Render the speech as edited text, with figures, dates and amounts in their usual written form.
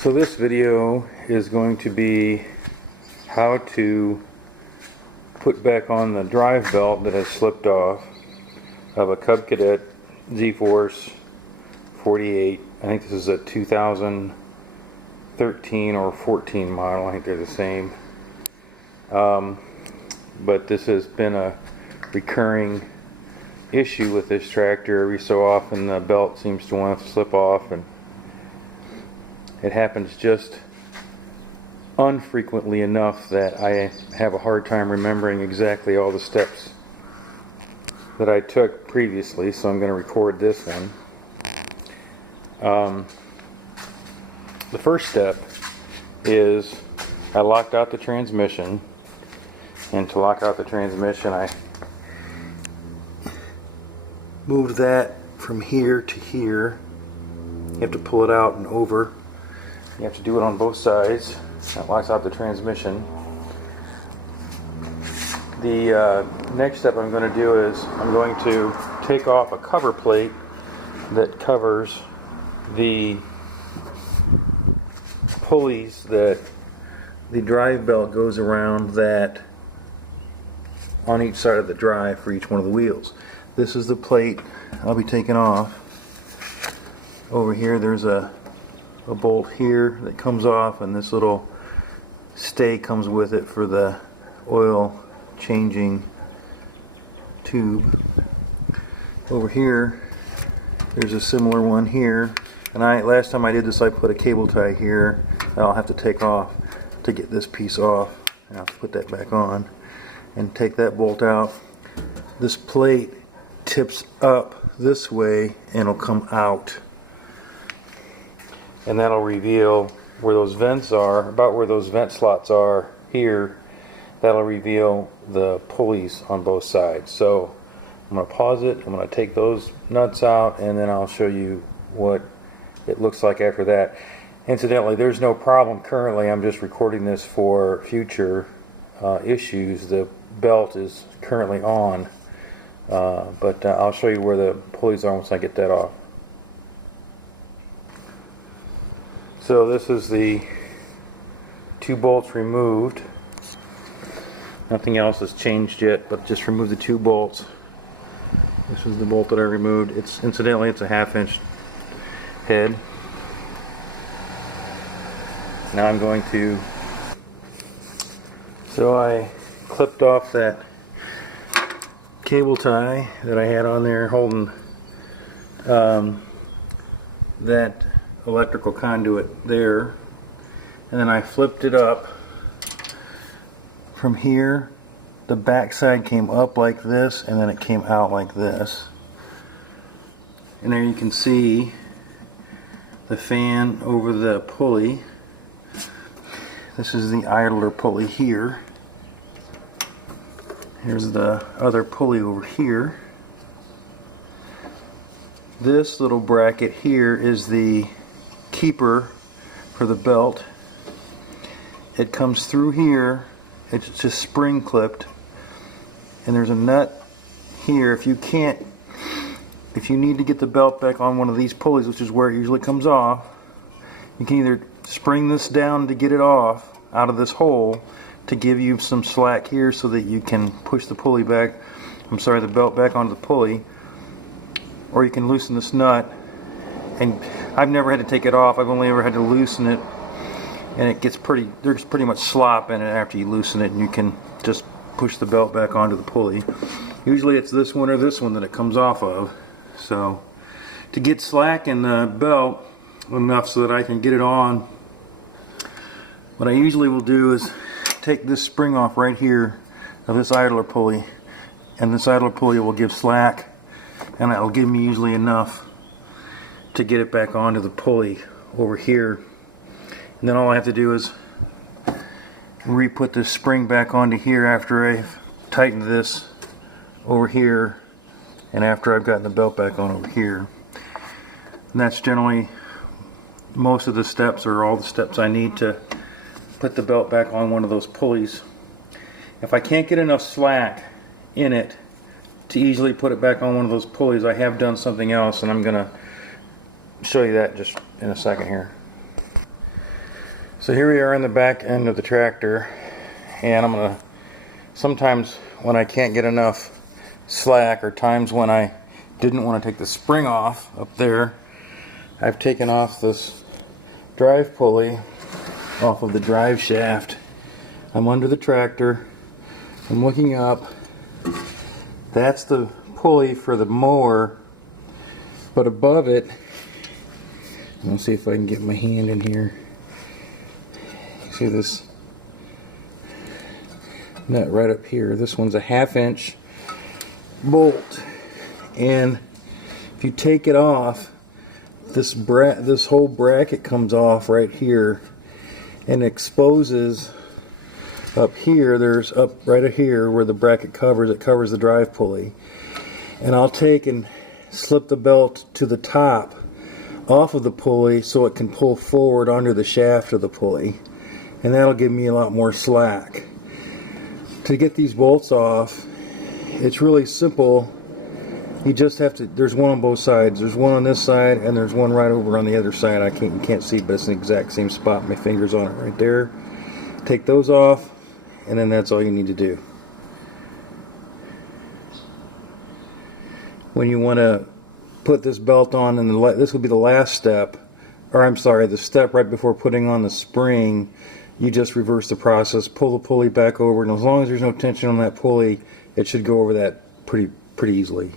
So this video is going to be how to put back on the drive belt that has slipped off of a Cub Cadet Z-Force 48. I think this is a 2013 or 14 model. I think they're the same. But this has been a recurring issue with this tractor. Every so often the belt seems to want to slip off, and it happens just unfrequently enough that I have a hard time remembering exactly all the steps that I took previously, so I'm going to record this one. The first step is I locked out the transmission, and to lock out the transmission I moved that from here to here. You have to pull it out and over. You have to do it on both sides. That locks out the transmission. The next step I'm going to do is I'm going to take off a cover plate that covers the pulleys that the drive belt goes around, that on each side of the drive for each one of the wheels. This is the plate I'll be taking off. Over here there's a bolt here that comes off, and this little stay comes with it for the oil changing tube. Over here there's a similar one here, and last time I did this I put a cable tie here that I'll have to take off to get this piece off, and I'll have to put that back on and take that bolt out. This plate tips up this way and it'll come out, and that'll reveal where those vents are, about where those vent slots are here. That'll reveal the pulleys on both sides. So I'm going to pause it, I'm going to take those nuts out, and then I'll show you what it looks like after that. Incidentally, there's no problem currently. I'm just recording this for future issues. The belt is currently on, but I'll show you where the pulleys are once I get that off. So this is the two bolts removed. Nothing else has changed yet, but just remove the two bolts. This is the bolt that I removed. Incidentally, it's a 1/2 inch head. Now I'm going to, so I clipped off that cable tie that I had on there holding that electrical conduit there, and then I flipped it up from here. The back side came up like this, and then it came out like this, and there you can see the fan over the pulley. This is the idler pulley here. Here's the other pulley over here. This little bracket here is the keeper for the belt. It comes through here. It's just spring clipped, and there's a nut here. If you need to get the belt back on one of these pulleys, which is where it usually comes off, you can either spring this down to get it off out of this hole to give you some slack here so that you can push the pulley back, the belt back onto the pulley, or you can loosen this nut. And I've never had to take it off. I've only ever had to loosen it, and it gets there's pretty much slop in it after you loosen it, and you can just push the belt back onto the pulley. Usually it's this one or this one that it comes off of. So to get slack in the belt enough so that I can get it on, what I usually will do is take this spring off right here of this idler pulley, and this idler pulley will give slack, and that will give me usually enough to get it back onto the pulley over here. And then all I have to do is re-put this spring back onto here after I've tightened this over here, and after I've gotten the belt back on over here. And that's generally most of the steps, or all the steps I need to put the belt back on one of those pulleys. If I can't get enough slack in it to easily put it back on one of those pulleys, I have done something else, and I'm going to show you that just in a second here. So here we are in the back end of the tractor, and I'm gonna, sometimes when I can't get enough slack, or times when I didn't want to take the spring off up there, I've taken off this drive pulley off of the drive shaft. I'm under the tractor, I'm looking up, that's the pulley for the mower, but above it, let's see if I can get my hand in here. See this nut right up here. This one's a 1/2 inch bolt, and if you take it off, this whole bracket comes off right here and exposes up here. There's up right here where the bracket covers, it covers the drive pulley, and I'll take and slip the belt to the top off of the pulley so it can pull forward under the shaft of the pulley, and that'll give me a lot more slack. To get these bolts off, it's really simple. You just have to, there's one on both sides. There's one on this side and there's one right over on the other side. You can't see, but it's in the exact same spot. My finger's on it right there. Take those off, and then that's all you need to do. When you want to put this belt on, and this will be the last step, or I'm sorry, the step right before putting on the spring, you just reverse the process, pull the pulley back over, and as long as there's no tension on that pulley, it should go over that pretty easily.